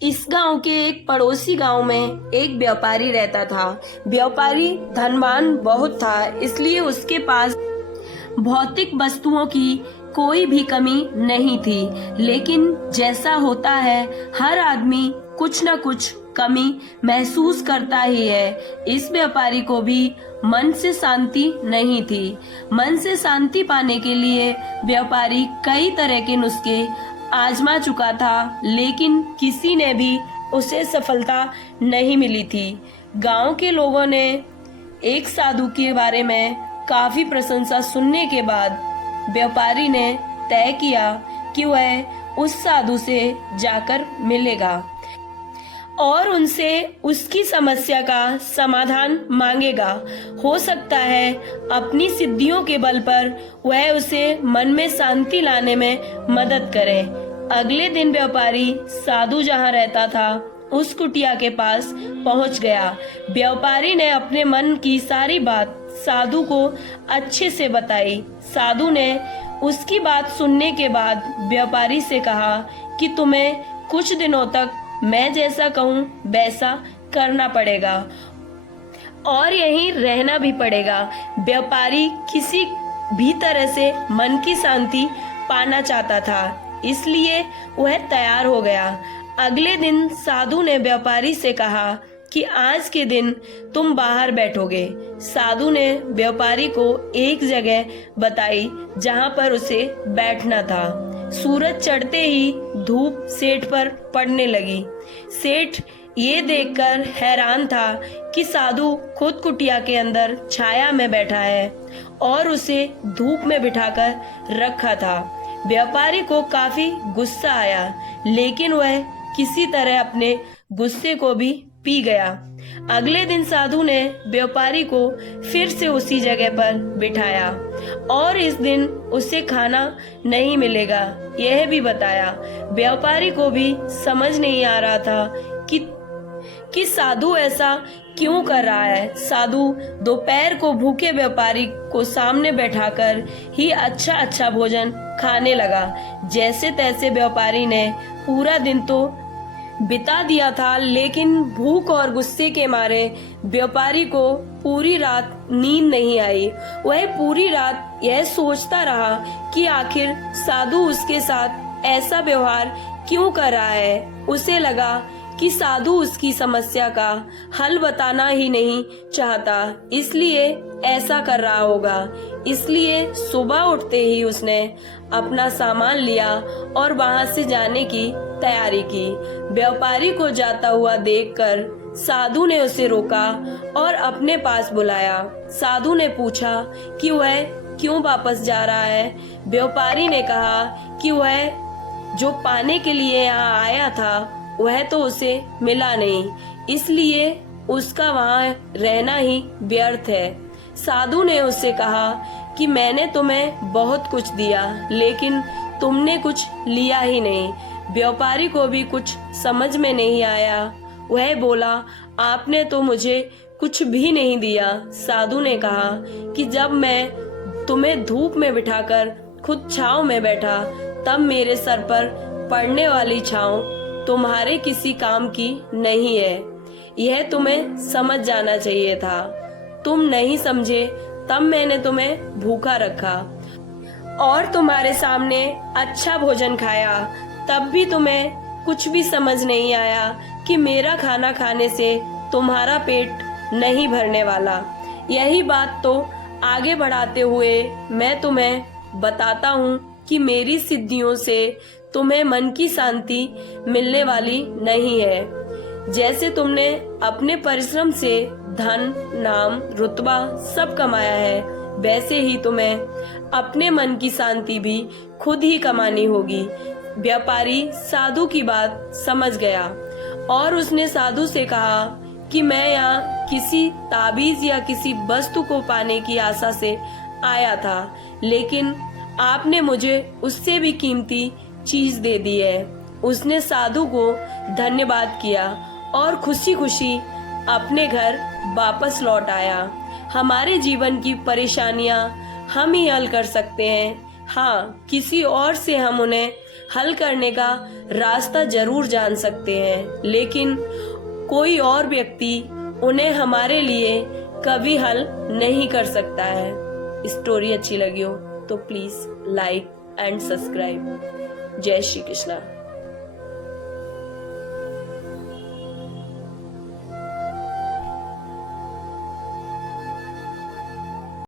इस गांव के एक पड़ोसी गांव में एक व्यापारी रहता था। व्यापारी धनवान बहुत था, इसलिए उसके पास भौतिक वस्तुओं की कोई भी कमी नहीं थी। लेकिन जैसा होता है, हर आदमी कुछ न कुछ कमी महसूस करता ही है। इस व्यापारी को भी मन से शांति नहीं थी। मन से शांति पाने के लिए व्यापारी कई तरह के नुस्खे आजमा चुका था, लेकिन किसी ने भी उसे सफलता नहीं मिली थी। गांव के लोगों ने एक साधु के बारे में काफी प्रशंसा सुनने के बाद व्यापारी ने तय किया कि वह उस साधु से जाकर मिलेगा और उनसे उसकी समस्या का समाधान मांगेगा। हो सकता है अपनी सिद्धियों के बल पर वह उसे मन में शांति लाने में मदद करे। अगले दिन व्यापारी साधु जहाँ रहता था उस कुटिया के पास पहुंच गया। व्यापारी ने अपने मन की सारी बात साधु को अच्छे से बताई। साधु ने उसकी बात सुनने के बाद व्यापारी से कहा कि तुम्हें कुछ दिनों तक मैं जैसा कहूँ वैसा करना पड़ेगा और यहीं रहना भी पड़ेगा। व्यापारी किसी भी तरह से मन की शांति पाना चाहता था, इसलिए वह तैयार हो गया। अगले दिन साधु ने व्यापारी से कहा कि आज के दिन तुम बाहर बैठोगे। साधु ने व्यापारी को एक जगह बताई जहां पर उसे बैठना था। सूरज चढ़ते ही धूप सेठ पर पड़ने लगी। सेठ ये देखकर हैरान था कि साधु खुद कुटिया के अंदर छाया में बैठा है और उसे धूप में बिठाकर रखा था। व्यापारी को काफी गुस्सा आया, लेकिन वह किसी तरह अपने गुस्से को भी पी गया। अगले दिन साधु ने व्यापारी को फिर से उसी जगह पर बिठाया और इस दिन उसे खाना नहीं मिलेगा, यह भी बताया। व्यापारी को भी समझ नहीं आ रहा था कि साधु ऐसा क्यों कर रहा है। साधु दोपहर को भूखे व्यापारी को सामने बैठाकर ही अच्छा भोजन खाने लगा। जैसे तैसे व्यापारी ने पूरा दिन तो बिता दिया था, लेकिन भूख और गुस्से के मारे व्यापारी को पूरी रात नींद नहीं आई। वह पूरी रात यह सोचता रहा कि आखिर साधु उसके साथ ऐसा व्यवहार क्यों कर रहा है। उसे लगा कि साधु उसकी समस्या का हल बताना ही नहीं चाहता, इसलिए ऐसा कर रहा होगा। इसलिए सुबह उठते ही उसने अपना सामान लिया और वहां से जाने की तैयारी की। व्यापारी को जाता हुआ देखकर साधु ने उसे रोका और अपने पास बुलाया। साधु ने पूछा कि वह क्यों वापस जा रहा है। व्यापारी ने कहा कि वह जो पाने के लिए यहाँ आया था वह तो उसे मिला नहीं, इसलिए उसका वहाँ रहना ही व्यर्थ है। साधु ने उससे कहा कि मैंने तुम्हें बहुत कुछ दिया, लेकिन तुमने कुछ लिया ही नहीं। व्यापारी को भी कुछ समझ में नहीं आया। वह बोला, आपने तो मुझे कुछ भी नहीं दिया। साधु ने कहा कि जब मैं तुम्हें धूप में बिठाकर खुद छांव में बैठा, तब मेरे सर पर पड़ने वाली छांव तुम्हारे किसी काम की नहीं है। यह तुम्हें समझ जाना चाहिए था। तुम नहीं समझे, तब मैंने तुम्हें भूखा रखा और तुम्हारे सामने अच्छा भोजन खाया, तब भी तुम्हें कुछ भी समझ नहीं आया कि मेरा खाना खाने से तुम्हारा पेट नहीं भरने वाला। यही बात तो आगे बढ़ाते हुए मैं तुम्हें बताता हूँ कि मेरी सिद्धियों से तुम्हें मन की शांति मिलने वाली नहीं है। जैसे तुमने अपने परिश्रम से धन, नाम, रुतबा सब कमाया है, वैसे ही तुम्हें अपने मन की शांति भी खुद ही कमानी होगी। व्यापारी साधु की बात समझ गया और उसने साधु से कहा कि मैं यहाँ किसी ताबीज या किसी वस्तु को पाने की आशा से आया था, लेकिन आपने मुझे उससे भी कीमती चीज दे दी है। उसने साधु को धन्यवाद किया और खुशी खुशी अपने घर वापस लौट आया। हमारे जीवन की परेशानियां हम ही हल कर सकते हैं, हाँ, किसी और से हम उन्हें हल करने का रास्ता जरूर जान सकते हैं, लेकिन कोई और व्यक्ति उन्हें हमारे लिए कभी हल नहीं कर सकता है। स्टोरी अच्छी लगी हो तो प्लीज लाइक एंड सब्सक्राइब। जय श्री कृष्णा।